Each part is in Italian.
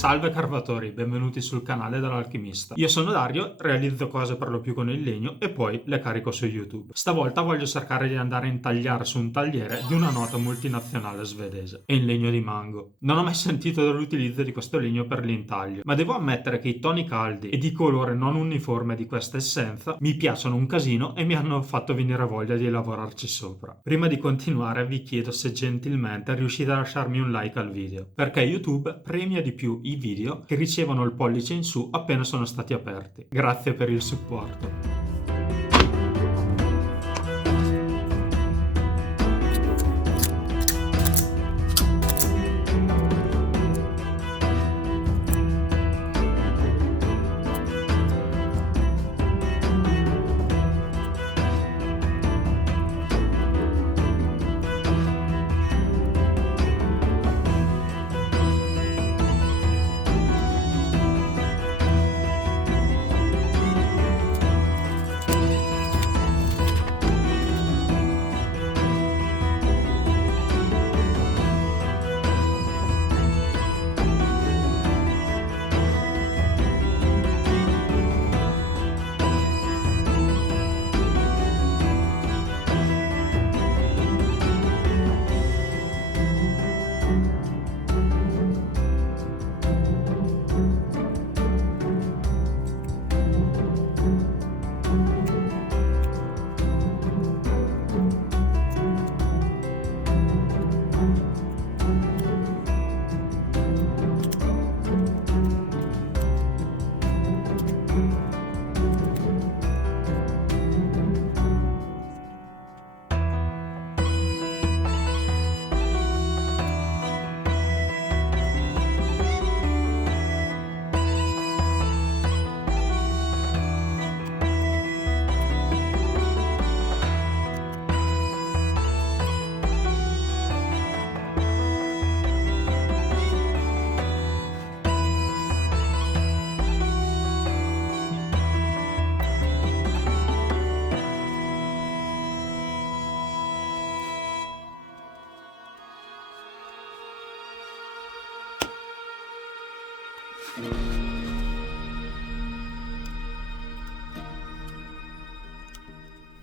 Salve Carvatori, benvenuti sul canale dell'Alchimista. Io sono Dario, realizzo cose per lo più con il legno e poi le carico su YouTube. Stavolta voglio cercare di andare a intagliare su un tagliere di una nota multinazionale svedese, e in legno di mango. Non ho mai sentito dell'utilizzo di questo legno per l'intaglio, ma devo ammettere che i toni caldi e di colore non uniforme di questa essenza mi piacciono un casino e mi hanno fatto venire voglia di lavorarci sopra. Prima di continuare vi chiedo se gentilmente riuscite a lasciarmi un like al video, perché YouTube premia di più i video che ricevono il pollice in su appena sono stati aperti. Grazie per il supporto.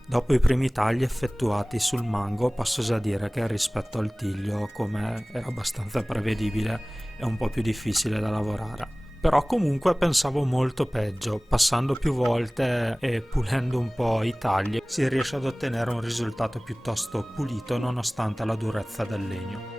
Dopo i primi tagli effettuati sul mango, posso già dire che rispetto al tiglio, come era abbastanza prevedibile, è un po' più difficile da lavorare. Però comunque pensavo molto peggio, passando più volte e pulendo un po' i tagli si riesce ad ottenere un risultato piuttosto pulito nonostante la durezza del legno.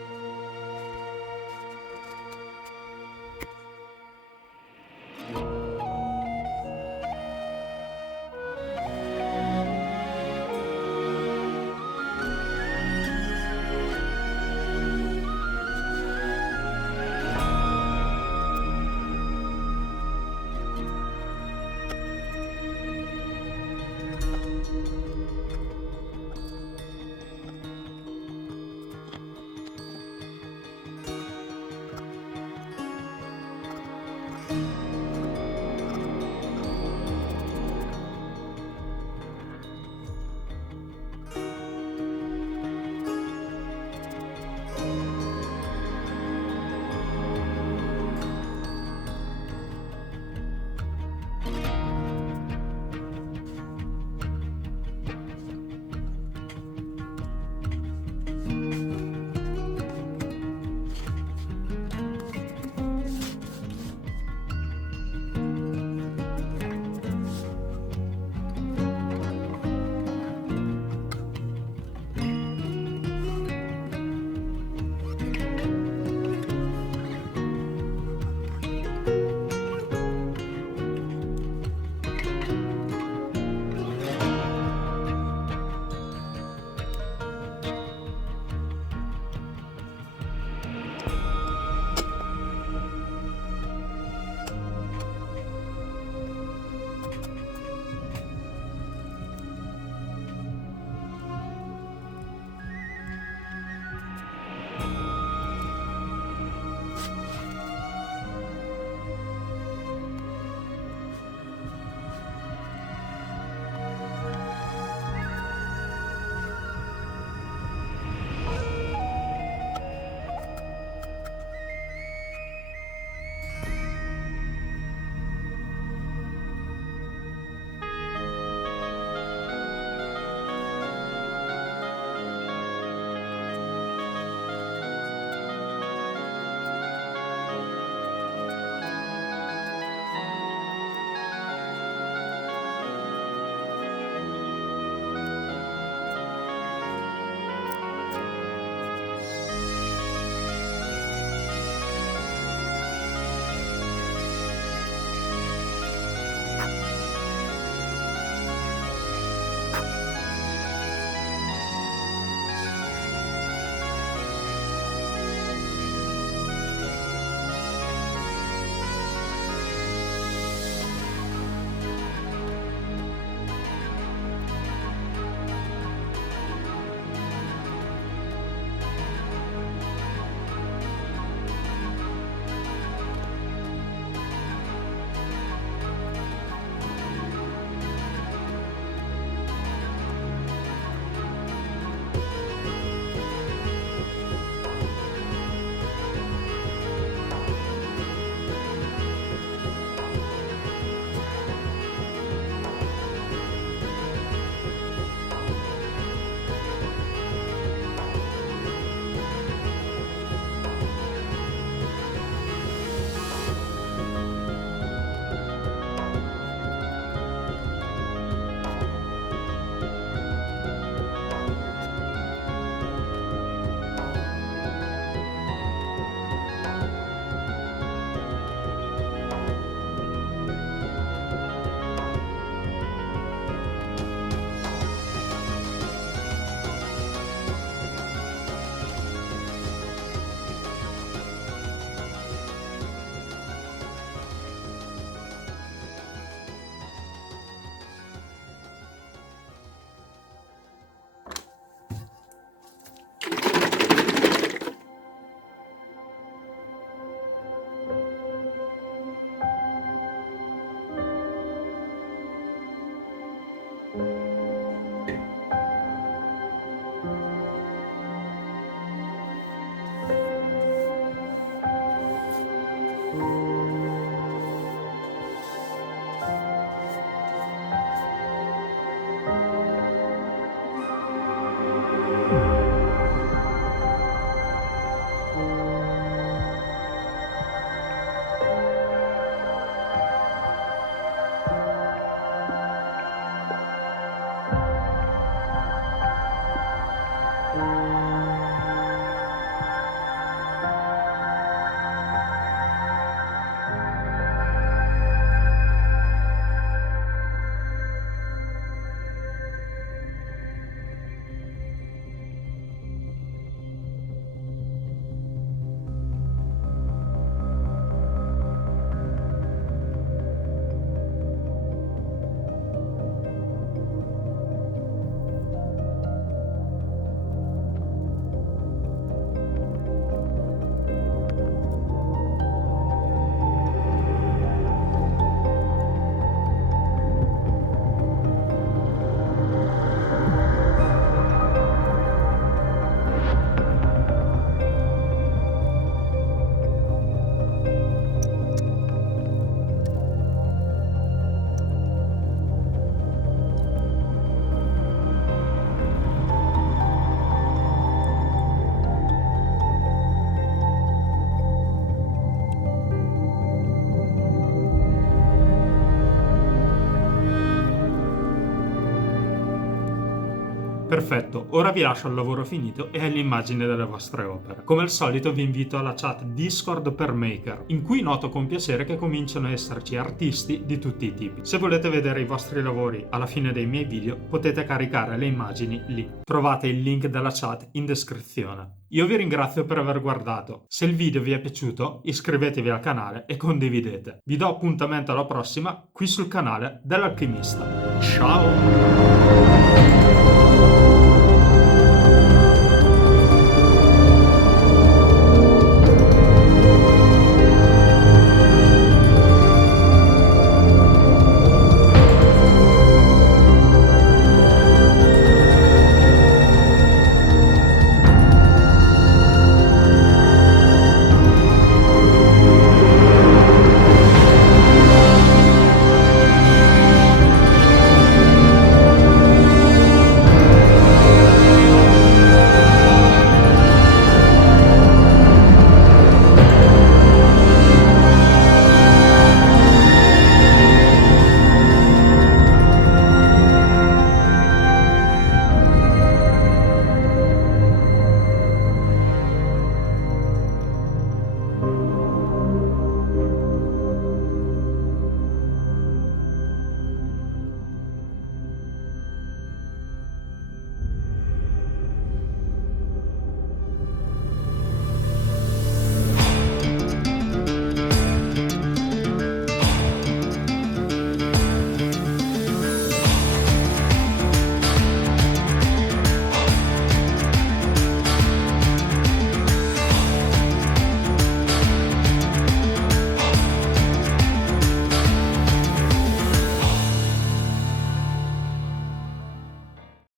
Perfetto, ora vi lascio al lavoro finito e alle immagini delle vostre opere. Come al solito vi invito alla chat Discord per Maker, in cui noto con piacere che cominciano a esserci artisti di tutti i tipi. Se volete vedere i vostri lavori alla fine dei miei video, potete caricare le immagini lì. Trovate il link della chat in descrizione. Io vi ringrazio per aver guardato. Se il video vi è piaciuto, iscrivetevi al canale e condividete. Vi do appuntamento alla prossima qui sul canale dell'Alchimista. Ciao!